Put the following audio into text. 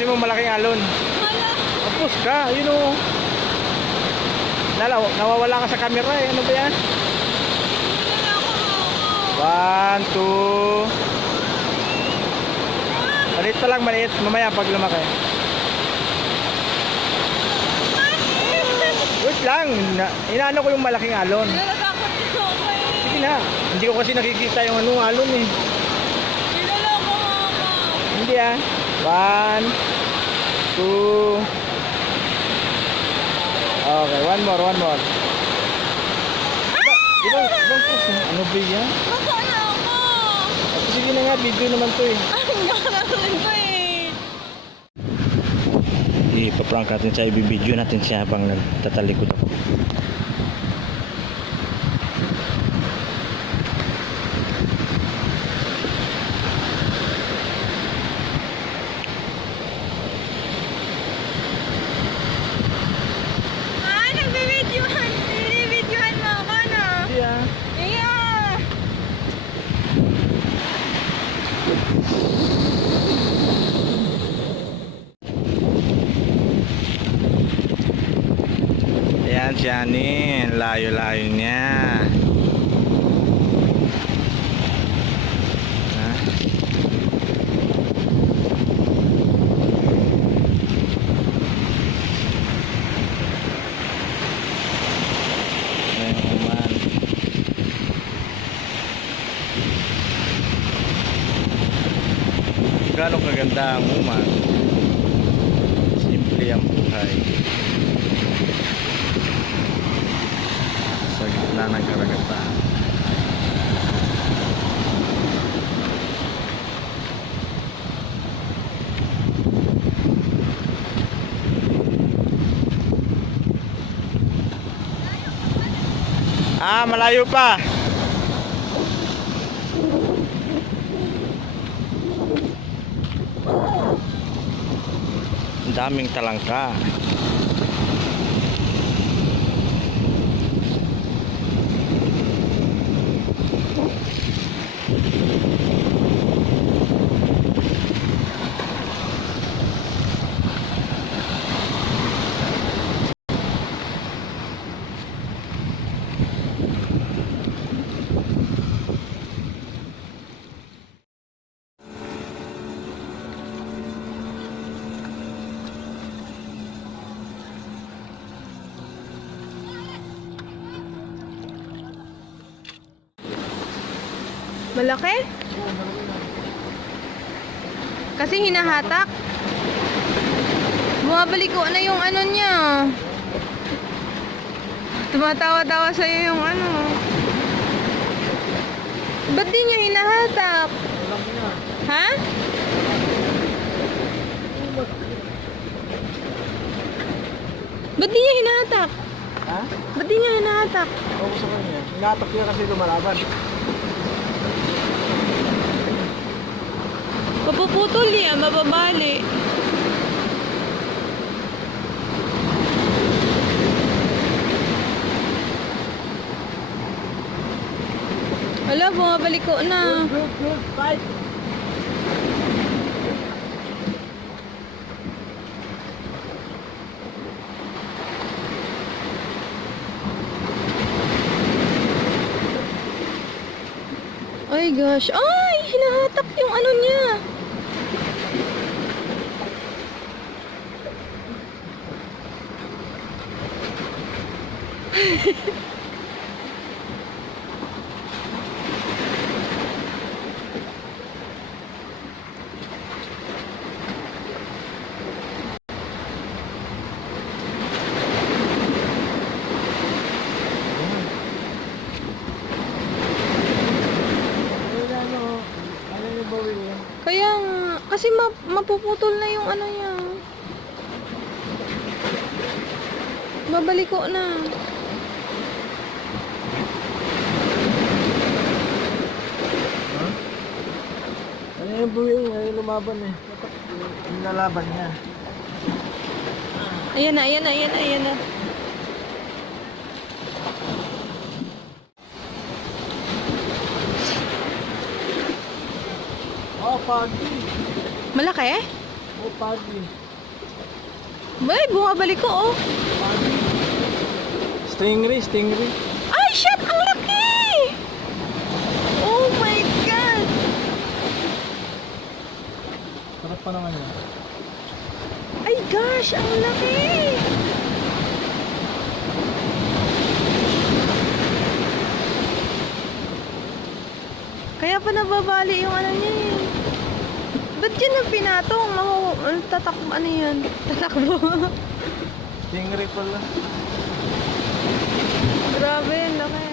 Pansin mo malaking alon. Hala. Tapos ka, yun o. Nawawala ka sa camera eh. Ano ba yan? Wala ako ako. 1, 2. Maliit pa lang, maliit. Mamaya pag lumaki. Wait lang. Inaano ko yung malaking alon. Nalatakot ko eh. Sige na. Hindi ko kasi nakikita yung anong alon eh. Kilala ko mama. Hindi ah. 1, 2. Okay, one more. Ibang ano ba yan? Nasaan na ako? Sige na nga, video naman to eh. Ay, nakarating ko eh. Ipaprank natin siya, ibibideo natin siya habang nagtatalikod ako. Ah, nagbibidyohan. Binibidyohan mo ako, no? Yeah. Yeah. Ayan si Anin, layo-layo niya. Ha? Ayan naman. Gano'ng kaganda ang uman. Simple ang buhay. Sa gitna ng karagatan. Malayo pa. Ang daming talangka. Malaki? Kasi hinahatak. Bumabalik ko na yung ano niya. Tumatawa-tawa sa'yo yung ano. Ba't di niya hinahatak? Ha? Ba't di niya hinahatak? Ha? Ba't di niya hinahatak? Oo, sa kanya. Hinatak niya kasi lumalaban. Papuputol niya, mababali. Wala, bumabalik ko na. Good, fight. Ay gosh, ay! Hinahatak yung ano niya. Kaya nga, kasi mapuputol na yung ano niya. Babalik ko na. Ano yung buwing? Ay lumaban eh. Yung nalaban niya. Ayan na, ayan na, ayan na, ayan na. Oh, pagi. Malaki? Oh, pagi. Bay, bumabalik ko, oh. Pagi. Stingray, stingray. Ay, shit! Ang laki! Oh my God! Sarap pa naman yan. Ay, gosh! Ang laki! Kaya pa nababali yung ano niya eh. Ba't yun ang pinatong? Tatakbo, ano yan? Tatakbo. Stingray pala. Grabe, laki.